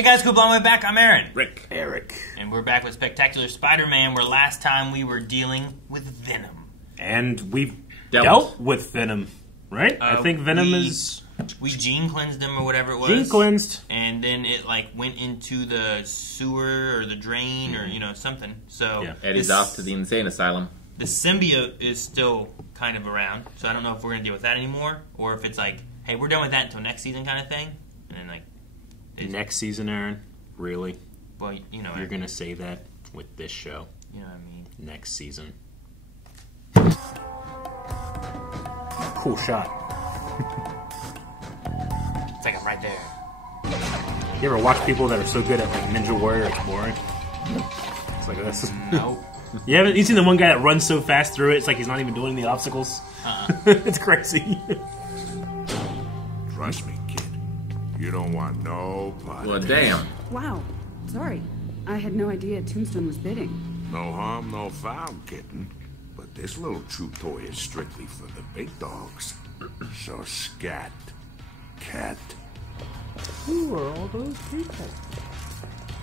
Hey guys, cool blowing back. I'm Aaron. Rick. Eric. And we're back with Spectacular Spider-Man, where last time we were dealing with Venom. And we've dealt with Venom, right? I think Venom is... We gene cleansed him or whatever it was. Gene cleansed. And then it like went into the sewer or the drain or, something. So Yeah. Eddie's off to the insane asylum. The symbiote is still kind of around. So I don't know if we're going to deal with that anymore. Or if it's like, hey, we're done with that until next season kind of thing. And then like... Next season, Aaron? Really? Well, You're going to say that with this show. You know what I mean? Next season. Cool shot. It's like I'm right there. You ever watch people that are so good at like Ninja Warrior, it's boring? It's like this. Nope. You seen the one guy that runs so fast through it, it's like he's not even doing the obstacles? It's crazy. Trust me, kid. You don't want no part. Well, damn. Wow. Sorry. I had no idea Tombstone was bidding. No harm, no foul, kitten. But this little chew toy is strictly for the big dogs. So scat. Cat. Who are all those people?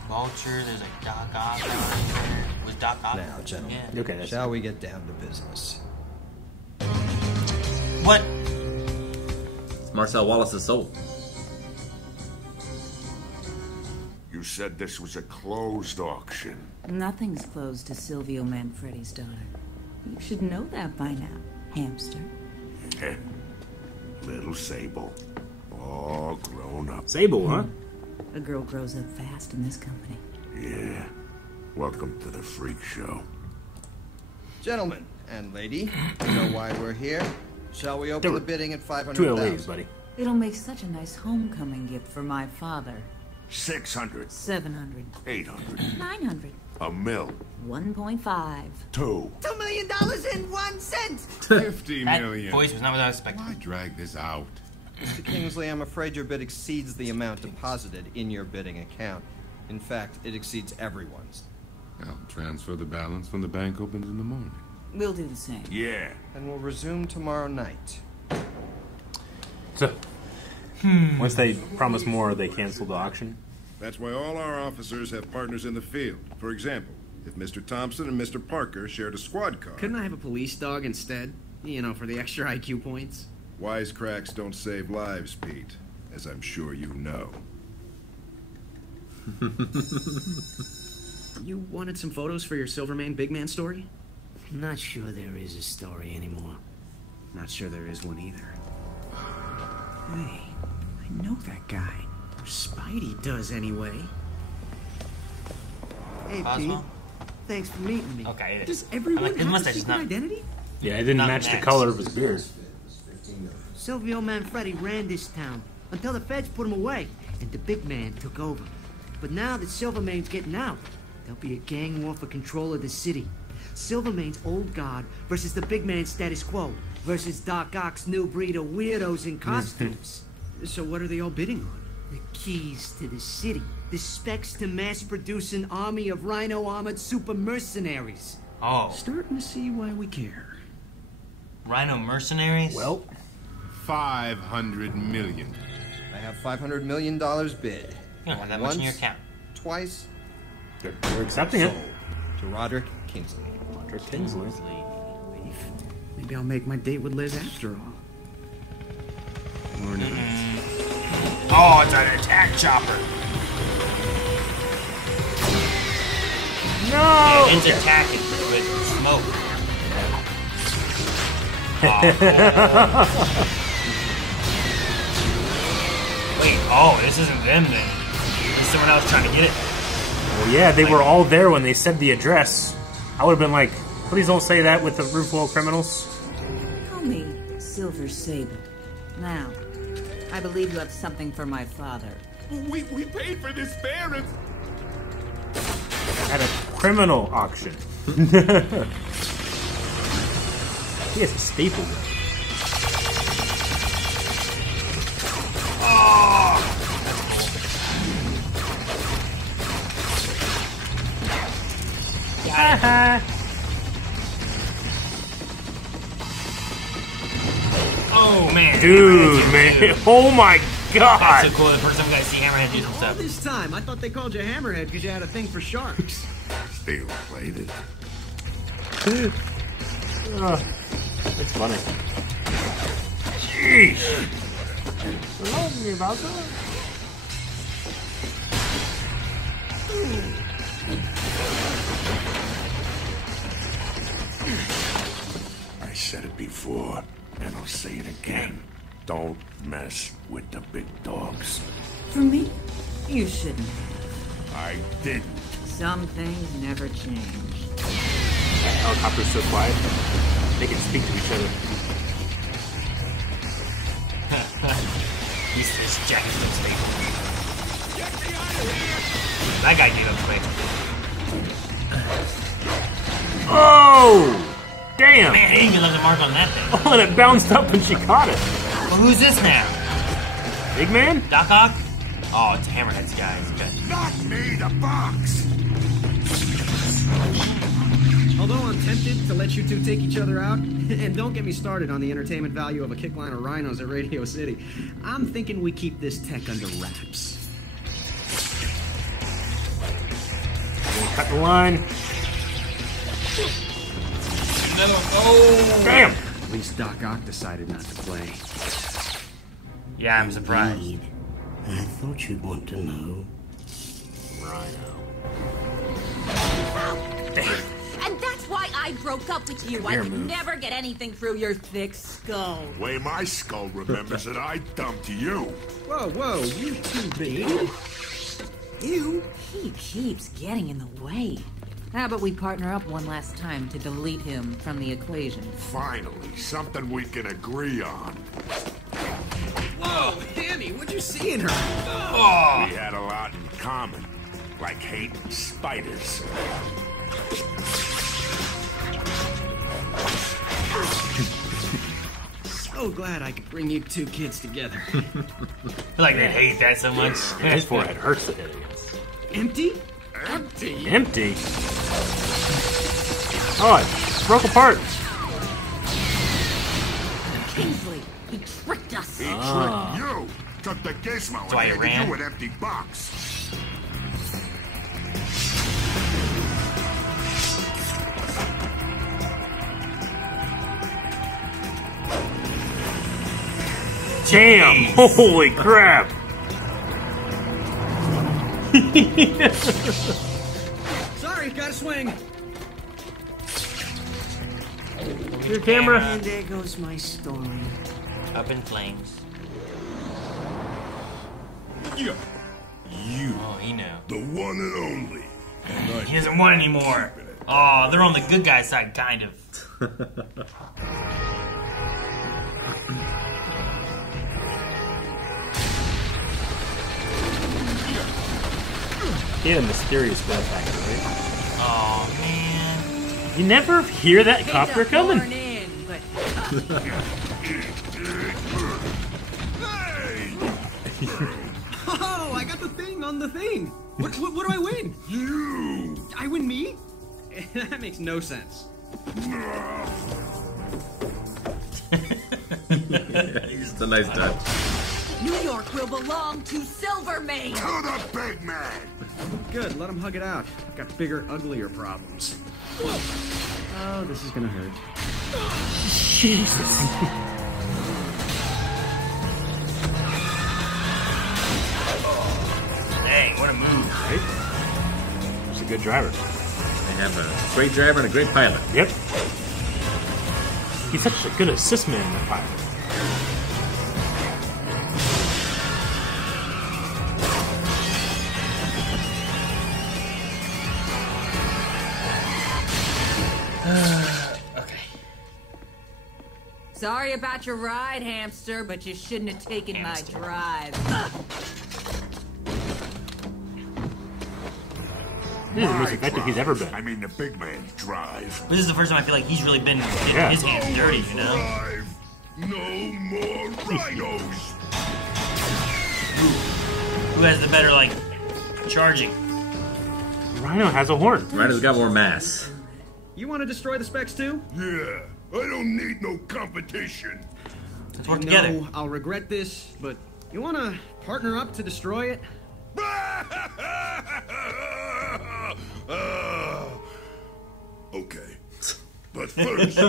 Vulture, there's a Doc Ock out there. Was Doc Ock? Now, gentlemen, Yeah. Okay, that's shall we get down to business? What? It's Marcel Wallace's soul. You said this was a closed auction. Nothing's closed to Silvio Manfredi's daughter. You should know that by now, hamster. Little Sable. All grown up. Sable, huh? A girl grows up fast in this company. Yeah. Welcome to the freak show. Gentlemen and lady, you know why we're here? Shall we open the bidding at 2 500,000? ladies, buddy. It'll make such a nice homecoming gift for my father. 600. 700. 800. 900. A mil. 1.5. 2. $2 million and 1 cent. 50 That million. voice was not what I was expecting. Why drag this out? Mr. Kingsley, I'm afraid your bid exceeds the amount deposited in your bidding account. In fact, it exceeds everyone's. I'll transfer the balance when the bank opens in the morning. We'll do the same. Yeah. And we'll resume tomorrow night. So, once they promise more, they cancel the auction. That's why all our officers have partners in the field. For example, if Mr. Thompson and Mr. Parker shared a squad car. Couldn't I have a police dog instead? You know, for the extra IQ points? Wisecracks don't save lives, Pete, as I'm sure you know. You wanted some photos for your Silverman Big Man story? Not sure there is a story anymore. Not sure there is one either. Hey, I know that guy. Or Spidey does anyway. Hey, Cosmo? Pete. Thanks for meeting me. Okay, it is. Does everyone It have must a have just secret not... identity? Yeah, it didn't Not match the next. color of his beard. Silvio Manfredi ran this town until the feds put him away and the big man took over. But now that Silvermane's getting out, there'll be a gang war for control of the city. Silvermane's old guard versus the big man's status quo versus Doc Ock's new breed of weirdos in costumes. So what are they all bidding on? The keys to the city. The specs to mass-produce an army of Rhino-armored super mercenaries. Oh, Starting to see why we care. Rhino mercenaries? Well, 500 million. I have $500 million bid. You don't have that much in your Once, account. Twice, we're accepting it. to Roderick Kingsley. Roderick Kingsley. Maybe I'll make my date with Liz after all. Or not. Oh, it's an attack chopper. No! It's attacking with smoke. Wait, this isn't them then. There's someone else trying to get it. Well, yeah, they were all there when they said the address. I would have been like, please don't say that with the room full of criminals. Call me Silver Sable. Now, I believe you have something for my father. We paid for this fair. At a criminal auction. He has a staple gun. Oh! Got it. Oh, man. Dude, man. Oh my god! That's so cool. The first time we got to see Hammerhead do some All stuff. this time, I thought they called you Hammerhead because you had a thing for sharks. Still plated. It's funny. Jeez! Hello, me about that? I said it before, and I'll say it again. Don't mess with the big dogs. For me? You shouldn't. I didn't. Some things never change. Helicopter's so quiet. They can speak to each other. This Jack is so stable. That guy gave up quick. Oh! Damn! Man, he even left a mark on that thing. Oh, and it bounced up when she caught it. Well, who's this now? Big man? Doc Ock? Oh, it's Hammerhead's guy. Okay. Not me, the box! Although I'm tempted to let you two take each other out, and don't get me started on the entertainment value of a kick line of Rhinos at Radio City, I'm thinking we keep this tech under wraps. Cut the line. No. Oh! Damn! At least Doc Ock decided not to play. Yeah, I'm surprised. I thought you'd want to know. And that's why I broke up with you. I could never get anything through your thick skull. Way my skull remembers that I dumped you. Whoa, whoa, you two baby. You? He keeps getting in the way. How about we partner up one last time to delete him from the equation? Finally, something we can agree on. Whoa, Hammy, what'd you see in her? Oh. We had a lot in common, like hating spiders. So glad I could bring you two kids together. I feel like they hate that so much. His forehead hurts to hit against. Empty? Empty? Empty? Oh, it broke apart. Kingsley, he tricked us. He tricked you. Took the gizmo and So I handed ran? you an empty box. Damn! Holy crap! Sorry, gotta swing. Your camera. And there goes my story. Up in flames. Yeah. You. Oh, he knew. The one and only. He doesn't want anymore. Oh, they're on the good guy side, kind of. He had a mysterious breath factor, right? Oh, man. You never hear that copter coming? In, but Oh, I got the thing on the thing. What do I win? You. I win me? That makes no sense. It's a nice touch. New York will belong to Silvermane. To the big man. Good, let him hug it out. I've got bigger, uglier problems. Oh, this is gonna hurt. Jesus. Dang, what a move. Right? He's a good driver. They have a great driver and a great pilot. Yep. He's such a good assist man in the pilot. Okay. Sorry about your ride, Hamster, but you shouldn't have taken my drive. This is the most effective he's ever been. I mean the big man's drive. This is the first time I feel like he's really been getting Yeah. his hands dirty, you know? Drive. No more rhinos. Who has the better, like, charging? Rhino has a horn. Rhino's got more mass. You want to destroy the specs too? Yeah, I don't need no competition. Let's work I together. know I'll regret this, but You wanna partner up to destroy it? Okay. But first,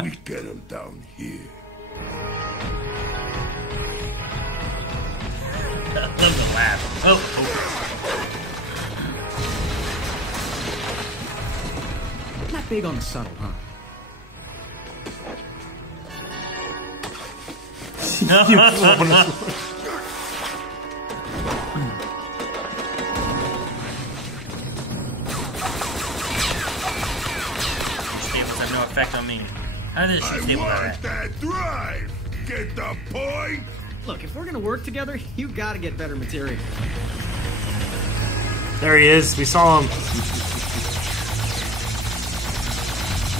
we get him down here. I love the laugh. Oh. Not big on the subtle, huh? Stables have no effect on me. How did she stable that? That drive! Get the point? Look, if we're gonna work together, you gotta get better material. There he is. We saw him.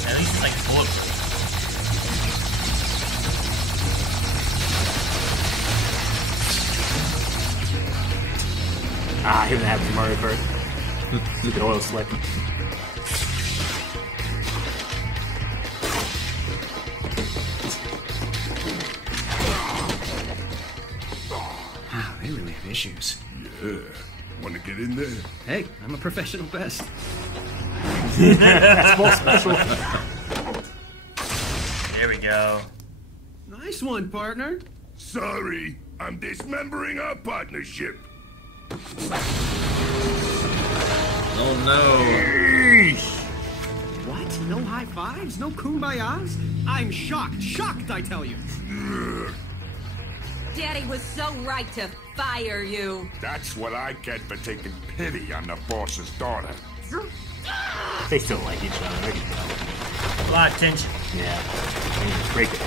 At least it's like bulletproof. Ah, he didn't have the Mario Kart. Look at oil slick. Wow, they really have issues. Yeah. Wanna get in there? Hey, I'm a professional best. Small special. There we go. Nice one, partner. Sorry, I'm dismembering our partnership. Oh no. What? No high fives? No kumbayas? I'm shocked. Shocked, I tell you. Daddy was so right to fire you. That's what I get for taking pity on the boss's daughter. They still like each other. I can tell. A lot of tension. Yeah. I mean, break it.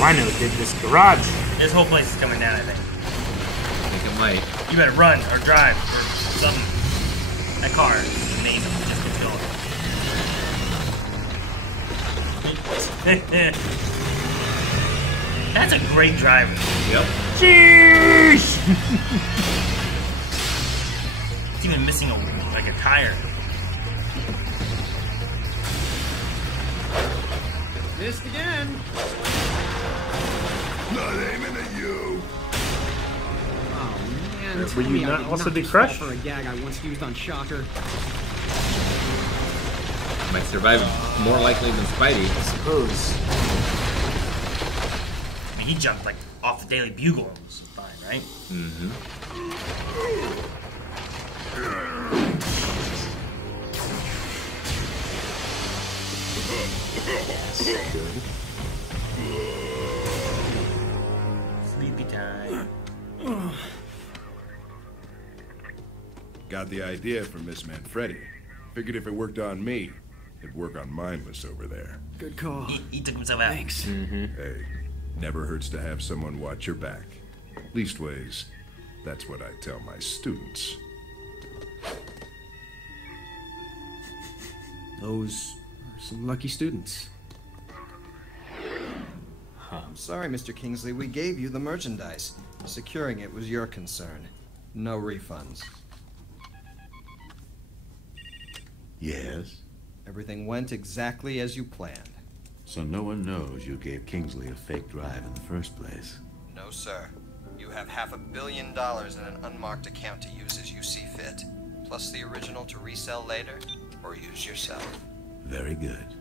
Rhino did this garage. This whole place is coming down, I think. I think it might. You better run or drive or something. That car is amazing. Just keeps going. That's a great driver. Yep. Sheesh! It's even missing a tire. Missed again. Not aiming at you. Oh man, Were tell you me I not did also not be just fall crushed? for a gag I once used on Shocker. Might survive more likely than Spidey. I suppose. I mean, he jumped like off the Daily Bugle and was fine, right? Mm-hmm. Sleepy time. Got the idea from Miss Manfredi. Figured if it worked on me, it'd work on mindless over there. Good call. He took himself out. Thanks. Hey, never hurts to have someone watch your back. Leastways, that's what I tell my students. Those are some lucky students. I'm sorry, Mr. Kingsley. We gave you the merchandise. Securing it was your concern. No refunds. Yes? Everything went exactly as you planned. So no one knows you gave Kingsley a fake drive in the first place? No, sir. You have $500 million in an unmarked account to use as you see fit. Plus the original to resell later, or use yourself. Very good.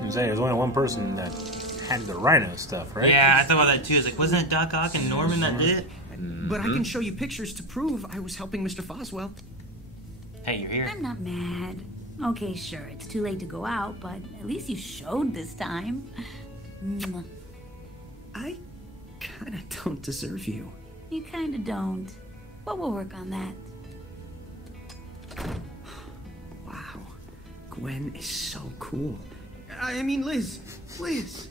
I'm saying there's only one person that had the Rhino stuff, right? Yeah, I thought about that too. It's like, wasn't it Doc Ock and Norman that did it? But I can show you pictures to prove I was helping Mr. Foswell. Hey, you're here. I'm not mad. Okay, sure, it's too late to go out, but at least you showed this time. Mwah. I kinda don't deserve you. You kinda don't. But we'll work on that. Wow. Gwen is so cool. I mean, Liz. Liz.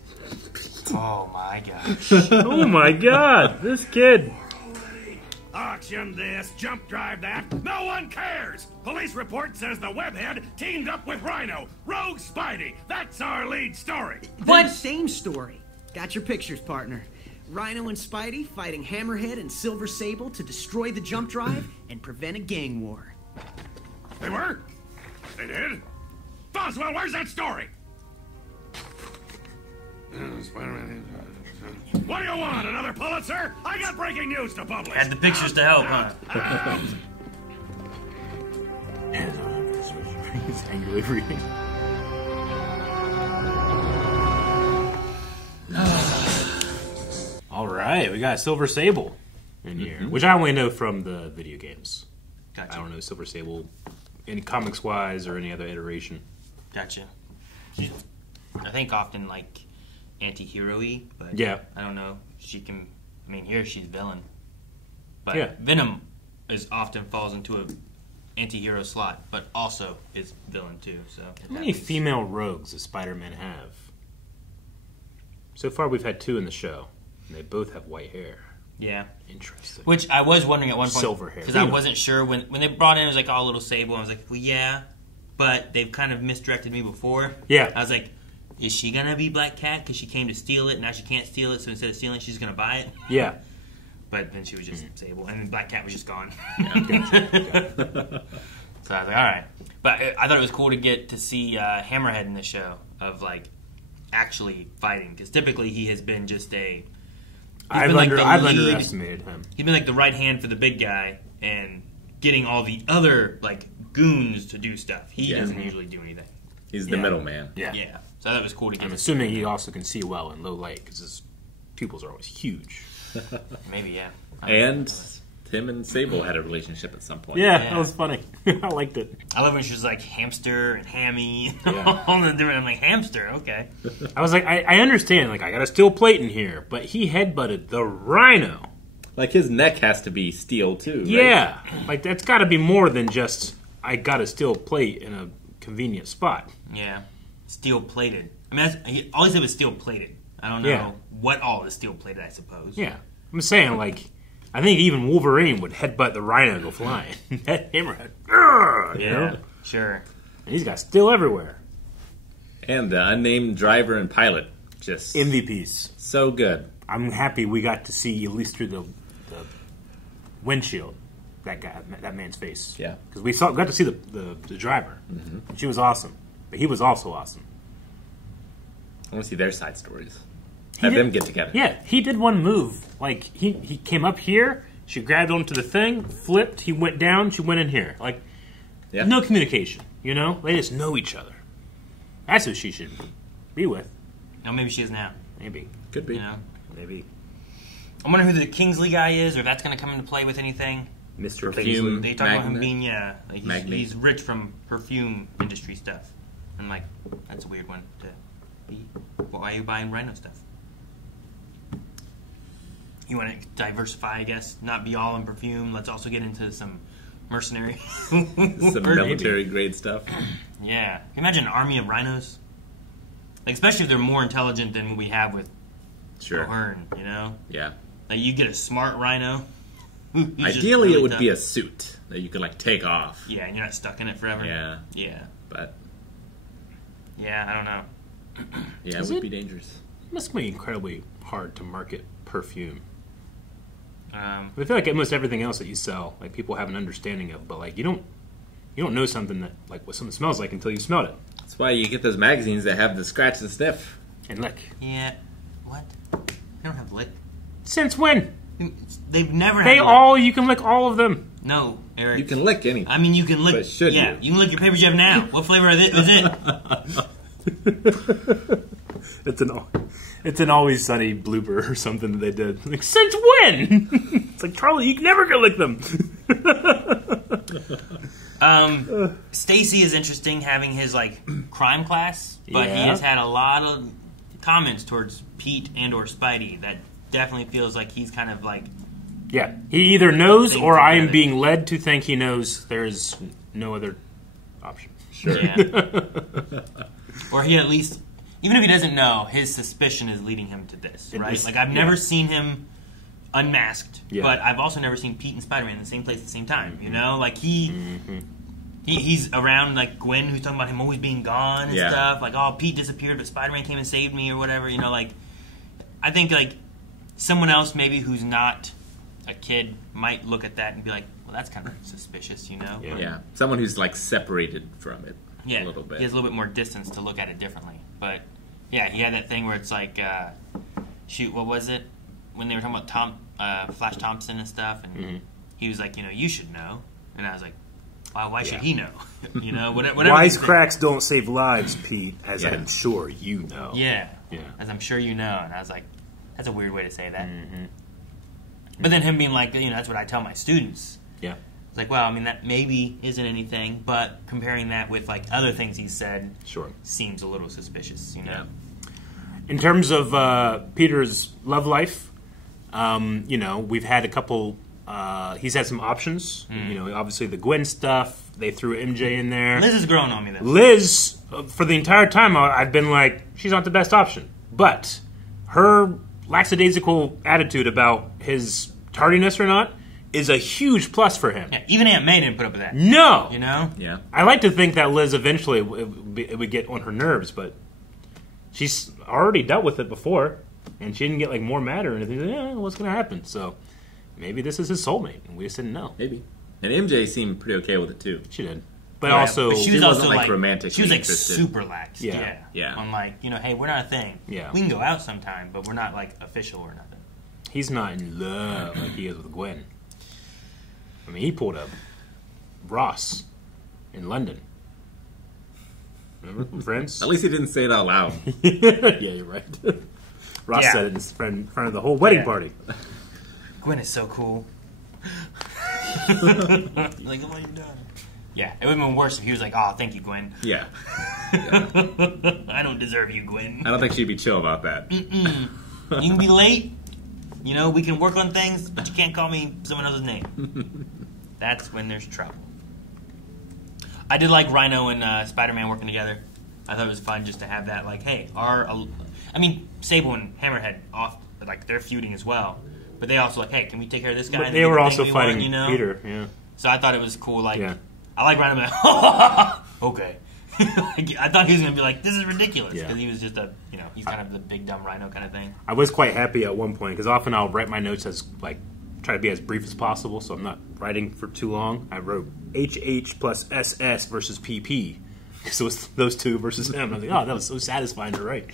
Oh my gosh. Oh my god, this kid. Auction this, jump drive that, no one cares! Police report says the webhead teamed up with Rhino, Rogue Spidey. That's our lead story. What? The same story. Got your pictures, partner. Rhino and Spidey fighting Hammerhead and Silver Sable to destroy the jump drive and prevent a gang war. They were? They did? Boswell, where's that story? What do you want? Another Pulitzer? I got breaking news to publish. Had the pictures to help, huh? He's angrily reading. All right, we got Silver Sable in here, which I only know from the video games. Gotcha. I don't know Silver Sable any comics-wise or any other iteration. Gotcha. I think often like anti-hero-y, but yeah, I don't know. She can. I mean, here she's villain, but yeah. Venom is often falls into a anti-hero slot, but also is villain too. So how many female rogues does Spider-Man have? So far, we've had 2 in the show, and they both have white hair. Yeah, interesting. Which I was wondering at one point, silver hair, because I wasn't sure when they brought in it was like all little Sable. I was like, well, yeah, but they've kind of misdirected me before. Yeah, I was like, is she gonna be Black Cat because she came to steal it and now she can't steal it, so instead of stealing, she's gonna buy it? Yeah, but then she was just Sable, and then Black Cat was just gone. Yeah. So I was like, all right, but I thought it was cool to get to see Hammerhead in the show of like actually fighting, because typically he has been just a. I've underestimated him. He's been like the right hand for the big guy and getting all the other like goons to do stuff. He doesn't usually do anything. He's the middleman. Yeah. So that was cool to get. I'm assuming he also can see well in low light because his pupils are always huge. Maybe, yeah. And Tim and Sable had a relationship at some point. Yeah, that was funny. I liked it. I love when she was like Hamster and Hammy. All the different. I'm like, Hamster, okay. I was like, I understand. Like, I got a steel plate in here, but he headbutted the Rhino. Like, his neck has to be steel, too, right? Yeah. Like, that's got to be more than just, I got a steel plate in a convenient spot. Yeah. Steel plated. I mean, all he said was steel plated. I don't know what all is steel plated, I suppose. Yeah. I'm saying, like, I think even Wolverine would headbutt the Rhino and go flying. That Hammerhead. You know? Sure. And he's got steel everywhere. And the unnamed driver and pilot. Just MVPs. So good. I'm happy we got to see, at least through the windshield, that man's face. Yeah. Because we got to see the driver. Mm-hmm. She was awesome. But he was also awesome. I want to see their side stories. Have them get together. Yeah, he did one move. Like, he came up here, she grabbed onto the thing, flipped, he went down, she went in here. Like, no communication, you know? They just know each other. That's who she should be with. No, maybe she is now. Maybe. Could be. You know? Maybe. I'm wondering who the Kingsley guy is, or if that's going to come into play with anything. Mr. Perfume. They talk about him being, like he's rich from perfume industry stuff. I'm like, that's a weird one to be. Why are you buying Rhino stuff? You want to diversify, I guess, not be all in perfume. Let's also get into some mercenary. Some military grade stuff. Yeah. Can you imagine an army of rhinos? Like, especially if they're more intelligent than we have with O'Hearn, you know? Yeah. Like, you get a smart rhino. Ideally, it would be a suit that you could, like, take off. Yeah, and you're not stuck in it forever. Yeah. Yeah. But. Yeah, I don't know. Yeah, it would be dangerous. It must be incredibly hard to market perfume. I feel like almost everything else that you sell, like, people have an understanding of, but like you don't know something that like what something smells like until you smelled it. That's why you get those magazines that have the scratch and sniff and lick. Yeah, what? They don't have lick. Since when? They've never. They had all you can lick all of them. No, Eric. You can lick anything. I mean, you can lick. But should you can lick your papers you have now. What flavor is it? It's an Always Sunny blooper or something that they did. Like, since when? It's like, Charlie, you can never go lick them. Stacy is interesting having his like crime class, but he has had a lot of comments towards Pete and or Spidey that definitely feels like he's kind of like. Yeah, he either knows or I am being led to think he knows. There's no other option. Sure. Yeah. Or he at least. Even if he doesn't know, his suspicion is leading him to this, right? Like, I've never seen him unmasked, but I've also never seen Pete and Spider-Man in the same place at the same time, you know? Like, he's around, like, Gwen, who's talking about him always being gone and stuff. Like, oh, Pete disappeared, but Spider-Man came and saved me or whatever, you know? Like, I think, like, someone else maybe who's not a kid might look at that and be like, well, that's kind of suspicious, you know? Yeah. Someone who's, like, separated from it a little bit. He has a little bit more distance to look at it differently. But, yeah, he had that thing where it's like, shoot, what was it? When they were talking about Flash Thompson and stuff, and he was like, you should know. And I was like, why should he know? Whatever. Wisecracks don't save lives, Pete, as I'm sure you know. Yeah, as I'm sure you know. And I was like, that's a weird way to say that. But then him being like, that's what I tell my students. Yeah. It's like, well, I mean, that maybe isn't anything, but comparing that with like other things he's said, seems a little suspicious, Yeah. In terms of Peter's love life, we've had a couple. He's had some options. Obviously the Gwen stuff. They threw MJ in there. Liz is growing on me, though. Liz, for the entire time, I've been like, she's not the best option. But her lackadaisical attitude about his tardiness or not is a huge plus for him. Yeah, even Aunt May didn't put up with that. No! Yeah. I like to think that Liz eventually it would get on her nerves, but she's already dealt with it before, and she didn't get like more mad or anything. Yeah, what's going to happen? So maybe this is his soulmate, and we just didn't know. Maybe. And MJ seemed pretty okay with it, too. She did. But also... But she was also like romantic. She was like super lax. Yeah. On like, hey, we're not a thing. Yeah. We can go out sometime, but we're not like official or nothing. He's not in love like he is with Gwen. I mean, he pulled up Ross in London. Remember from Friends? At least he didn't say it out loud. Yeah, you're right. Ross said it in front of the whole wedding party. Gwen is so cool. Like, what are you doing? Yeah, it would have been worse if he was like, oh, thank you, Gwen. Yeah. I don't deserve you, Gwen. I don't think she'd be chill about that. You can be late. We can work on things, but you can't call me someone else's name. That's when there's trouble. I did like Rhino and Spider-Man working together. I thought it was fun just to have that, like, hey, Sable and Hammerhead off, like, they're feuding as well. But they also like, hey, can we take care of this guy? But they were also fighting Peter, yeah. So I thought it was cool, like, I like Rhino, like, okay. I thought he was going to be like, this is ridiculous. Because he was just he's kind of the big dumb Rhino kind of thing. I was quite happy at one point, because often I'll write my notes as, like, try to be as brief as possible, so I'm not writing for too long. I wrote HH plus SS versus PP. So it was those two versus him. I was like, oh, that was so satisfying to write.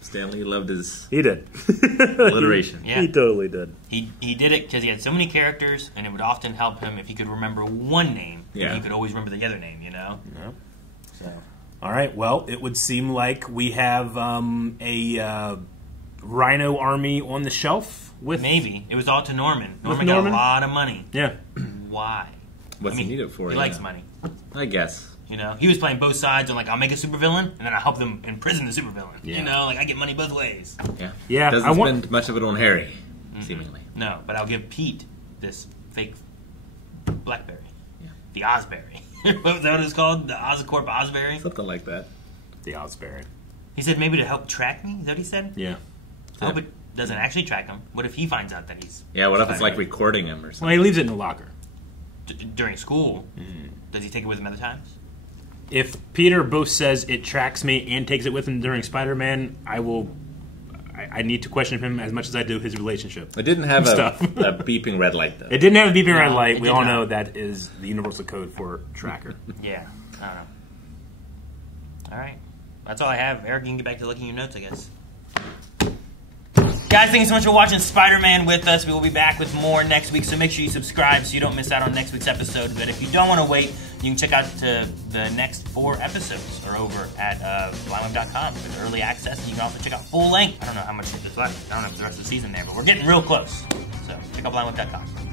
Stanley loved his... He did. alliteration. Yeah. He totally did. He did it because he had so many characters, and it would often help him if he could remember one name. Yeah. He could always remember the other name, Yeah. So. All right, well, it would seem like we have a Rhino army on the shelf with... Maybe. It was all to Norman. Norman got a lot of money. Yeah. Why? What's he need it for? He likes money. I guess. He was playing both sides on, like, I'll make a supervillain, and then I'll help them imprison the supervillain. Yeah. Like, I get money both ways. Yeah. Doesn't spend much of it on Harry, seemingly. No, but I'll give Pete this fake Blackberry. Yeah. The Osberry. What was that what it's called? The Oscorp Osberry? Something like that. The Osberry. He said maybe to help track me? Is that what he said? Yeah. I hope it doesn't actually track him. What if he finds out that he's... Yeah, what if it's like recording him or something? Well, he leaves it in the locker. During school? Does he take it with him other times? If Peter both says it tracks me and takes it with him during Spider-Man, I need to question him as much as I do his relationship. It didn't have a beeping red light, though. It didn't have a beeping red light. We all know that is the universal code for tracker. Yeah, I don't know. All right. That's all I have. Eric, you can get back to looking at your notes, I guess. Guys, thank you so much for watching Spider-Man with us. We will be back with more next week, so make sure you subscribe so you don't miss out on next week's episode. But if you don't want to wait, you can check out the next 4 episodes are over at blindweb.com with early access. And you can also check out full length. I don't know how much is left. I don't know if the rest of the season there, but we're getting real close. So check out blindweb.com.